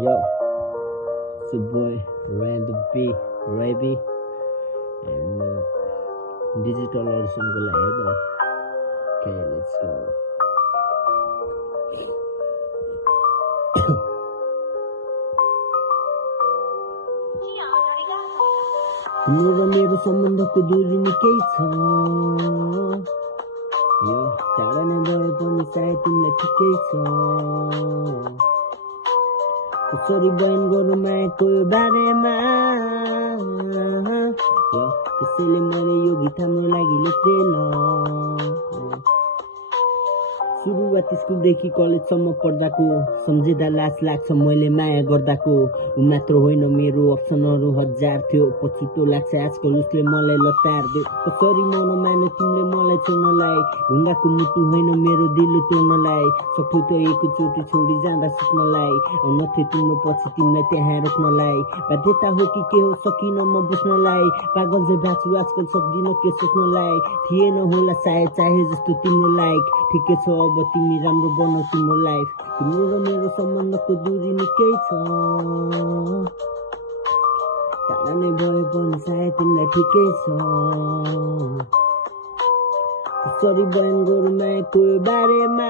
Yo, it's your boy Random B, Raby, and digital audition ko lang ito. Okay, let's go. तिम्रो र मेरो सम्बन्धको दूरी निकै छ यो टाढा नै भए पनि सायद तिमीलाई ठिकै छ कसरी बयान गरौँ मायाको बारेमा त्यसैले मैले यो गीत हाम्रो लागि लेख्दैन सुरुवात स्कुलदेखि कलेजसम्म पढ्दाको सम्झिँदा लाज लाग्छ मैले माया गर्दाको ऊ मात्र होइन मेरो अप्सनहरू हजार थियो पछुतो लाग्छ आजकल उसले मलाई लतार्दियो कसरी मन माने तिमीले मलाई छोड्नलाई ढुङ्गाको मुटु होइन मेरो दिल तोड्नलाई सक्थ्यौ त एकचोटि छोडी जाँदा सुत्नलाई आउनथे तिम्रो पछि तिमीलाई त्यहाँ रोक्नलाई बाध्यता हो कि के हो सकिन म बुझ्नलाई पागल चाहिँ बाँच्छु आजकल सक्दिन के सोच्नलाई थिएन होला सायद चाहे जस्तो तिम्रो लाइक ठिकै छ अब तिमी राम्रो बनाऊ तिम्रो लाइफ तिम्रो र मेरो सम्बन्धको दूरी निकै छ टाढा नै भए पनि सायद तिमीलाई ठिकै छ कसरी बयान गरौँ मायाको बारेमा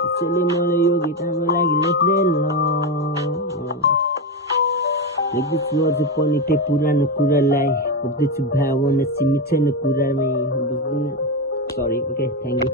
त्यसैले मलाई यो गीत हाम्रो लागि लेख्दैन लेख्दैछु अझ पनि त्यही पुरानो कुरालाई पक्दैछु भावना सीमित छैन कुरामै बुझ्दिन सरी ओके थ्याङ्क यू